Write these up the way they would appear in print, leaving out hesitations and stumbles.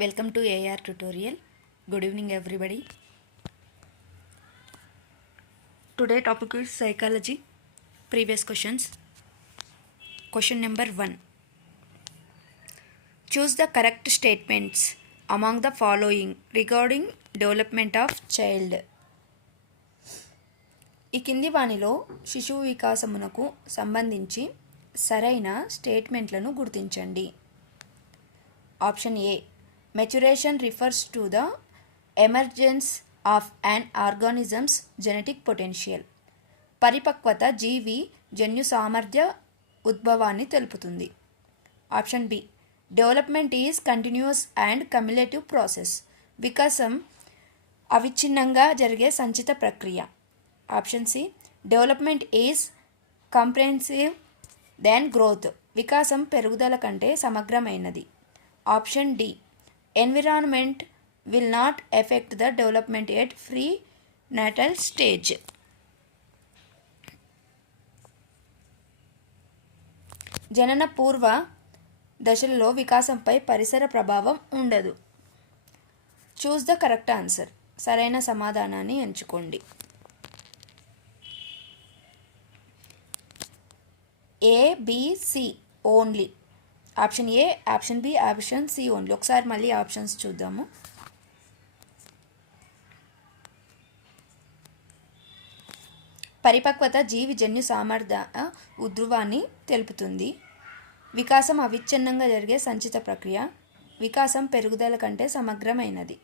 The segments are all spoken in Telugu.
Welcome to AR tutorial. Good evening everybody. Today topic is psychology. Previous questions. Question number 1. Choose the correct statements among the following regarding development of child. ఈ కింది వానిలో శిశువు వికాసమునకు సంబంధించి సరైన స్టేట్మెంట్లను గుర్తించండి. Option A, maturation refers to the emergence of an organism's genetic potential. పరిపక్వత జీవి జన్యు సామర్థ్య ఉద్భవాన్ని తెలుపుతుంది. Option B, development is continuous and cumulative process. వికాసం అవిచ్ఛిన్నంగా జరిగే సంచిత ప్రక్రియ. Option C, development is comprehensive then growth. వికాసం పెరుగుదల కంటే సమగ్రమైనది. Option D, environment will not affect the development at prenatal stage. జనన పూర్వ దశలలో వికాసంపై పరిసర ప్రభావం ఉండదు. Choose the correct answer. సరైన సమాధానాన్ని ఎంచుకోండి. A B C only. Option A, option B, option C only. ఒకసారి మళ్ళీ ఆప్షన్స్ చూద్దాము. పరిపక్వత జీవి జన్యు సామర్థ్య ఉద్భవాన్ని తెలుపుతుంది. వికాసం అవిచ్ఛిన్నంగా జరిగే సంచిత ప్రక్రియ. వికాసం పెరుగుదల కంటే సమగ్రమైనది.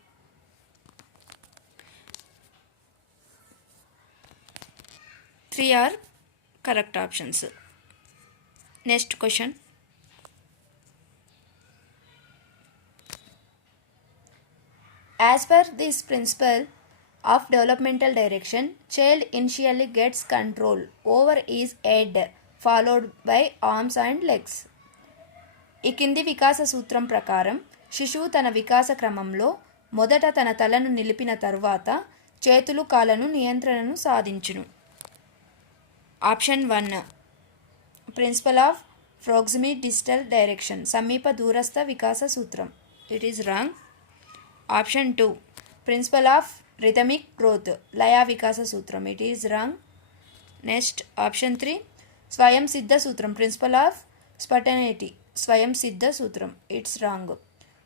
Three are correct options. Next question. As per this principle of developmental direction, child initially gets control over his head, followed by arms and legs. ఈ కింది వికాస సూత్రం ప్రకారం శిశువు తన వికాస క్రమంలో మొదట తన తలను నిలిపిన తరువాత చేతులు కాళ్ళను నియంత్రణను సాధించును. Option 1, principle of proximity distal direction, సమీప దూరస్థ వికాస సూత్రం. It is wrong. Option 2, principle of rhythmic growth, లయ వికాస సూత్రం. It is wrong. Next option 3, స్వయం సిద్ధ సూత్రం, ప్రిన్సిపల్ ఆఫ్ స్పాంటేనిటీ, స్వయం సిద్ధ సూత్రం. It's wrong.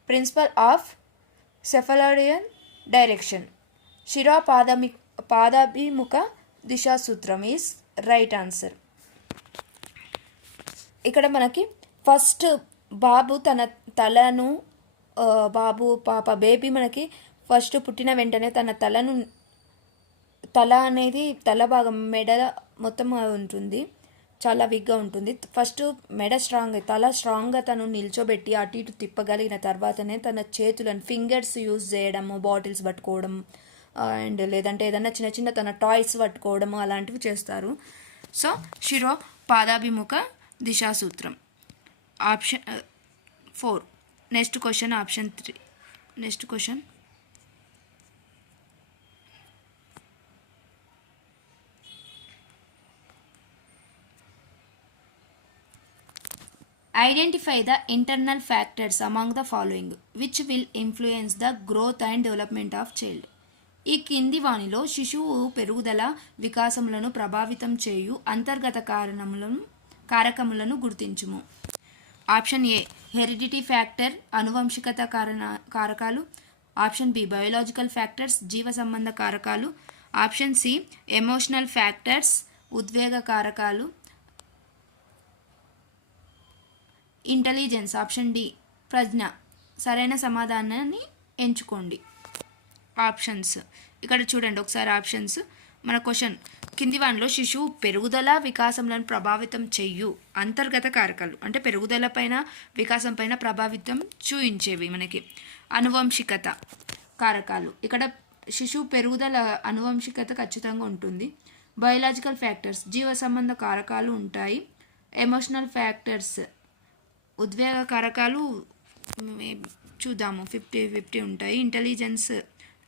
Principle of cephalocaudal direction, శిరా పాదాభిముఖ దిశా సూత్రం ఈజ్ రైట్ ఆన్సర్. ఇక్కడ మనకి ఫస్ట్ బాబు తన తలను బేబీ మనకి ఫస్ట్ పుట్టిన వెంటనే తన తల అనేది తల భాగం మెడ మొత్తం ఉంటుంది, చాలా వీక్గా ఉంటుంది. ఫస్ట్ మెడ తల స్ట్రాంగ్గా తను నిల్చోబెట్టి అటు ఇటు తిప్పగలిగిన తర్వాతనే తన చేతులను ఫింగర్స్ యూజ్ చేయడము, బాటిల్స్ పట్టుకోవడం అండ్ లేదంటే ఏదన్నా చిన్న చిన్న తన టాయ్స్ పట్టుకోవడము అలాంటివి చేస్తారు. సో శిరో పాదాభిముఖ దిశా సూత్రం. Option 4. Next question option 3. Next question. Identify the internal factors among the following which will influence the growth and development of child. ఈ కింది వానిలో శిశువు పెరుగుదల వికాసములను ప్రభావితం చేయు అంతర్గత కారకములను గుర్తించుము. ఆప్షన్ ఏ, హెరిడిటీ ఫ్యాక్టర్, అనువంశికత కారకాలు. ఆప్షన్ బి, బయోలాజికల్ ఫ్యాక్టర్స్, జీవ సంబంధ కారకాలు. ఆప్షన్ సి, ఎమోషనల్ ఫ్యాక్టర్స్, ఉద్వేగ కారకాలు. ఇంటెలిజెన్స్. ఆప్షన్ డి, ప్రజ్ఞ. సరైన సమాధానాన్ని ఎంచుకోండి. ఆప్షన్స్ ఇక్కడ చూడండి ఒకసారి. ఆప్షన్స్ మన క్వశ్చన్, కింది వానిలో శిశువు పెరుగుదల వికాసంలను ప్రభావితం చెయ్యు అంతర్గత కారకాలు అంటే పెరుగుదల పైన వికాసం పైన ప్రభావితం చూయించేవి మనకి. అనువంశికత కారకాలు, ఇక్కడ శిశువు పెరుగుదల అనువంశికత ఖచ్చితంగా ఉంటుంది. బయోలాజికల్ ఫ్యాక్టర్స్, జీవ సంబంధ కారకాలు ఉంటాయి. ఎమోషనల్ ఫ్యాక్టర్స్, ఉద్వేగ కారకాలు చూద్దాము 50-50 ఉంటాయి. ఇంటెలిజెన్స్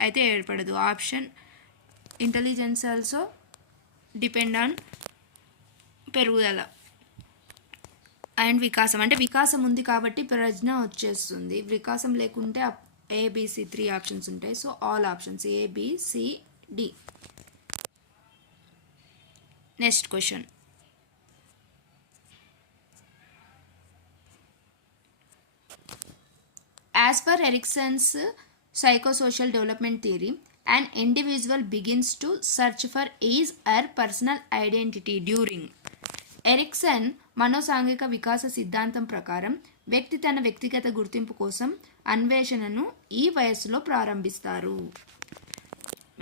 అయితే ఏర్పడదు. Option intelligence also depend on పెరుగుదల అండ్ వికాసం. అంటే వికాసం ఉంది కాబట్టి ప్రజ్ఞ వచ్చేస్తుంది. వికాసం లేకుంటే ఏబిసి 3 ఆప్షన్స్ ఉంటాయి. So all options A B C D. Next question. As per Erickson's psychosocial development theory, an individual begins to search for his or personal identity during. Erikson మనోసాంఘిక వికాస సిద్ధాంతం ప్రకారం వ్యక్తి తన వ్యక్తిగత గుర్తింపు కోసం అన్వేషణను ఈ వయస్సులో ప్రారంభిస్తారు.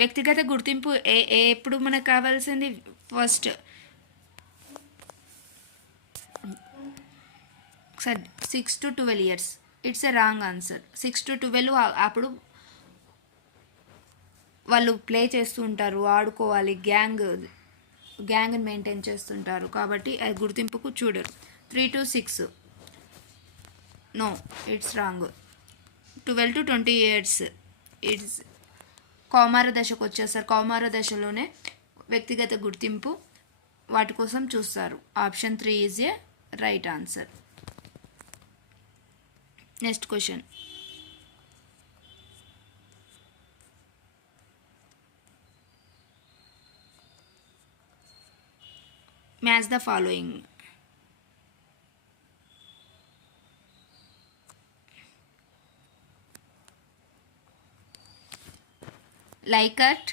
వ్యక్తిగత గుర్తింపు ఎప్పుడు మనకు కావాల్సింది? First 6 to 12 years. It's a wrong answer. 6 to 12 అప్పుడు వాళ్ళు ప్లే చేస్తూ ఉంటారు, ఆడుకోవాలి, గ్యాంగ్ మెయింటైన్ చేస్తుంటారు, కాబట్టి అది గుర్తింపుకు చూడరు. 3 to 6 no, it's wrong. 12 to 20 years it's కౌమార దశకు వచ్చేస్తారు. కౌమార దశలోనే వ్యక్తిగత గుర్తింపు వాటి కోసం చూస్తారు. Option 3 is a right answer. Next question. Match the following. Likert,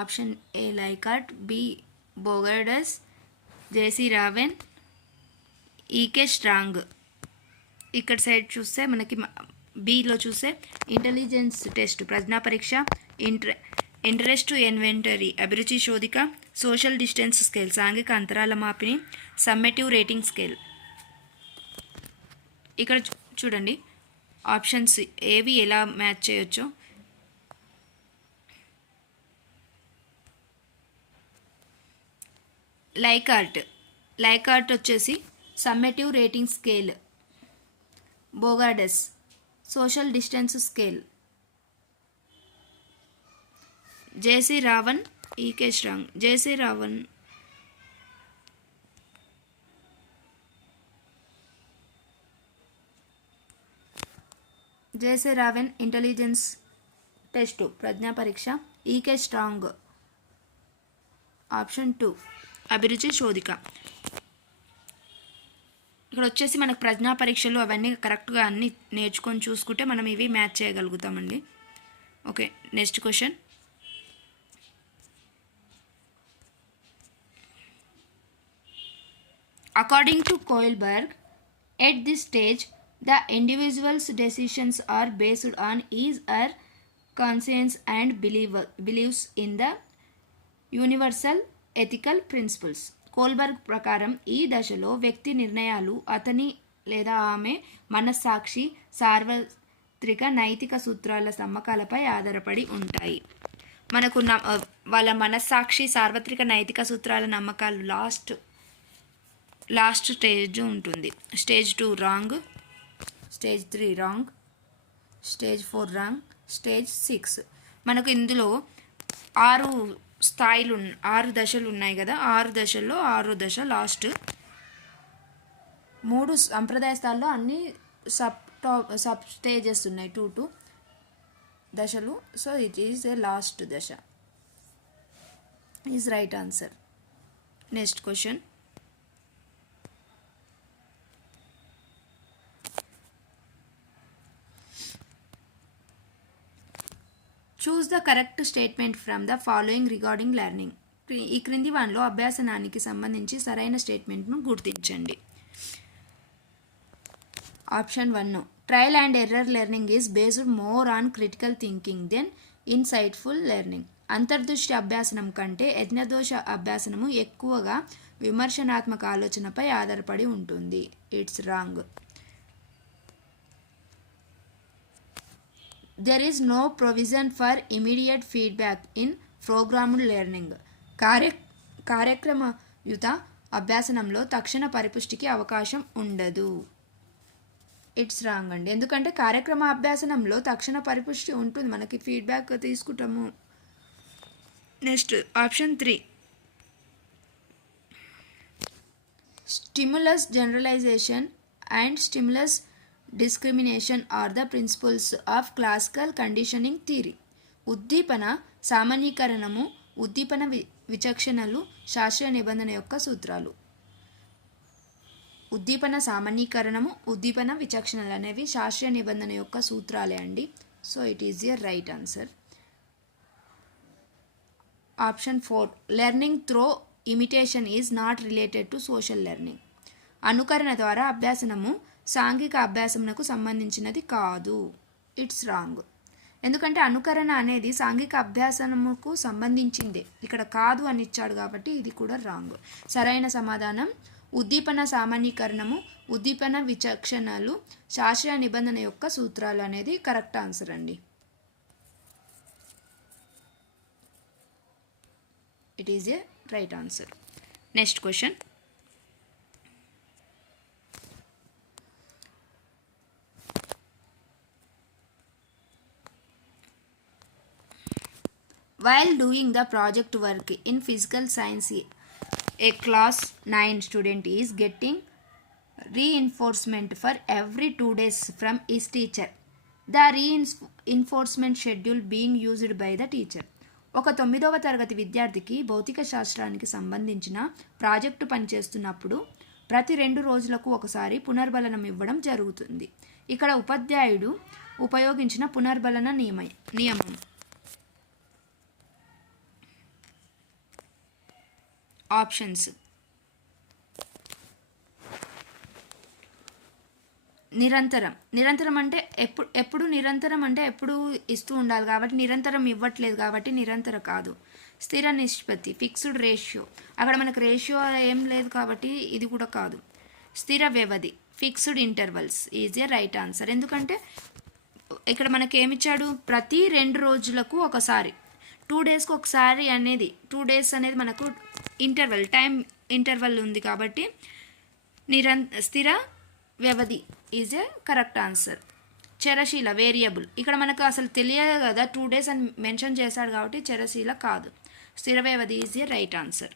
option A Likert, B Bogardus, J C Raven, E K Strong. ఇక్కడ సైడ్ చూస్తే మనకి బిలో చూస్తే ఇంటెలిజెన్స్ టెస్ట్, ప్రజ్ఞా పరీక్ష, ఇంట్రెస్ట్ ఇన్వెంటరీ, అభిరుచి శోధిక, సోషల్ డిస్టెన్స్ స్కేల్, సాంఘిక అంతరాల మాపిని, సమ్మేటివ్ రేటింగ్ స్కేల్. ఇక్కడ చూడండి ఆప్షన్స్ ఏవి ఎలా మ్యాచ్ చేయొచ్చో. లైకార్ట్ వచ్చేసి summative rating scale, Bogardus social distance scale, J C Raven, E K Strong. J C Raven intelligence test, ప్రజ్ఞా పరీక్ష. ఈకే స్ట్రాంగ్ ఆప్షన్ 2 అభిరుచి శోధిక. ఇక్కడ వచ్చేసి మనకు ప్రజ్ఞా పరీక్షలు అవన్నీ కరెక్ట్గా అన్నీ నేర్చుకొని చూసుకుంటే మనం ఇవి మ్యాచ్ చేయగలుగుతామండి. Okay, next question. According to Kohlberg, at this stage the individuals decisions are based on his or conscience and believes in the universal ethical principles. Kohlberg ప్రకారం ఈ దశలో వ్యక్తి నిర్ణయాలు అతని లేదా ఆమె మనస్సాక్షి, సార్వత్రిక నైతిక సూత్రాల నమ్మకాలపై ఆధారపడి ఉంటాయి. మనకు వాళ్ళ మనస్సాక్షి, సార్వత్రిక నైతిక సూత్రాల నమ్మకాలు లాస్ట్ స్టేజ్ ఉంటుంది. Stage 2 wrong, stage 3 wrong, stage 4 wrong, stage 6. మనకు ఇందులో 6 దశలు ఉన్నాయి కదా. 6 దశల్లో 6 దశ లాస్ట్. 3 సంప్రదాయ స్థాయిలో అన్ని సబ్ స్టేజెస్ ఉన్నాయి, 2 దశలు. So it is a last దశ, is right answer. Next question. Choose the correct statement from the following regarding learning. ఈ క్రింది వానిలో అభ్యాసనానికి సంబంధించి సరైన స్టేట్మెంట్ను గుర్తించండి. Option 1 trial and error learning is based more on critical thinking than insightful learning. అంతర్దృష్టి అభ్యాసనం కంటే యజ్ఞదోష అభ్యాసనము ఎక్కువగా విమర్శనాత్మక ఆలోచనపై ఆధారపడి ఉంటుంది. It's wrong. There is no provision for immediate feedback in programmed learning. కార్యక్రమయుత అభ్యాసనంలో తక్షణ పరిపుష్టికి అవకాశం ఉండదు. ఇట్స్ రాంగ్ అండి. ఎందుకంటే కార్యక్రమ అభ్యాసనంలో తక్షణ పరిపుష్టి ఉంటుంది, మనకి ఫీడ్బ్యాక్ తీసుకుంటాము. Next option 3 stimulus generalisation and stimulus discrimination are the principles of classical conditioning theory. ఉద్దీపన సామాన్యీకరణము, ఉద్దీపన విచక్షణలు శాస్త్రీయ నిబంధన యొక్క సూత్రాలు. ఉద్దీపన సామాన్యీకరణము, ఉద్దీపన విచక్షణలు అనేవి శాస్త్రీయ నిబంధన యొక్క సూత్రాలే అండి. సో ఇట్ ఈస్ య right answer. Option 4, learning throw imitation is not related to social learning. అనుకరణ ద్వారా అభ్యాసనము సాంఘిక అభ్యాసమునకు సంబంధించినది కాదు. It's wrong. ఎందుకంటే అనుకరణ అనేది సాంఘిక అభ్యాసనముకు సంబంధించిందే, ఇక్కడ కాదు అని ఇచ్చాడు కాబట్టి ఇది కూడా రాంగ్. సరైన సమాధానం ఉద్దీపన సామాన్యీకరణము, ఉద్దీపన విచక్షణలు శాస్త్రీయ నిబంధన యొక్క సూత్రాలు అనేది కరెక్ట్ ఆన్సర్ అండి. It is a right answer. Next question. While doing the project work in physical science, a class 9 student is getting reinforcement for every 2 days from his teacher. The reinforcement schedule being used by the teacher. ఒక 9వ తరగతి విద్యార్థికి భౌతిక శాస్త్రానికి సంబంధించిన ప్రాజెక్టు పనిచేస్తున్నప్పుడు ప్రతి 2 రోజులకు ఒకసారి పునర్బలనం ఇవ్వడం జరుగుతుంది. ఇక్కడ ఉపాధ్యాయుడు ఉపయోగించిన పునర్బలన నియమం. ఆప్షన్స్: నిరంతరం అంటే ఎప్పుడు నిరంతరం అంటే ఎప్పుడు ఇస్తూ ఉండాలి కాబట్టి నిరంతరం ఇవ్వట్లేదు కాబట్టి నిరంతర కాదు. స్థిర నిష్పత్తి, ఫిక్స్డ్ రేషియో, అక్కడ మనకు రేషియో ఏం లేదు కాబట్టి ఇది కూడా కాదు. స్థిర వ్యవధి, fixed intervals is a right answer. ఎందుకంటే ఇక్కడ మనకి ఏమిచ్చాడు, ప్రతి 2 రోజులకు ఒకసారి, 2 డేస్కి ఒకసారి అనేది 2 డేస్ అనేది మనకు టైం ఇంటర్వల్ ఉంది కాబట్టి స్థిర వ్యవధి ఈజ్ ఏ కరెక్ట్ ఆన్సర్. చరశీల వేరియబుల్, ఇక్కడ మనకు అసలు తెలియదు కదా, 2 డేస్ అని మెన్షన్ చేశాడు కాబట్టి చరశీల కాదు. స్థిర వ్యవధి is a right answer.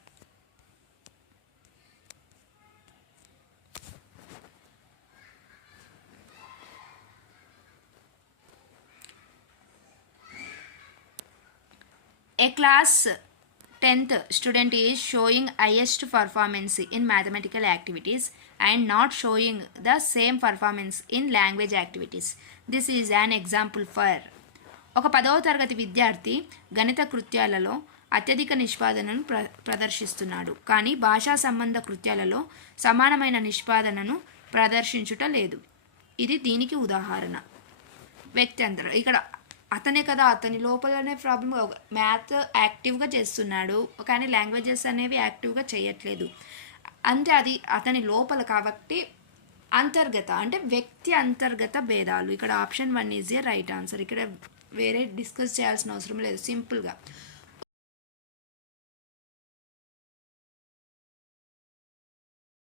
A class 10th student is showing highest performance in mathematical activities and not showing the same performance in language activities. This is an example for. ఒక 10వ తరగతి విద్యార్థి గణిత కృత్యాలలో అత్యధిక నిష్పాదనను ప్రదర్శిస్తున్నాడు, కానీ భాషా సంబంధ కృత్యాలలో సమానమైన నిష్పాదనను ప్రదర్శించుట లేదు. ఇది దీనికి ఉదాహరణ. వ్యక్త్యంతరం, ఇక్కడ అతనే కదా, అతని లోపలనే ప్రాబ్లం. మ్యాథ్ యాక్టివ్గా చేస్తున్నాడు కానీ లాంగ్వేజెస్ అనేవి యాక్టివ్గా చేయట్లేదు, అంటే అది అతని లోపల కాబట్టి అంతర్గత అంటే వ్యక్తి అంతర్గత భేదాలు. ఇక్కడ option 1 is a right answer. ఇక్కడ వేరే డిస్కస్ చేయాల్సిన అవసరం లేదు, సింపుల్గా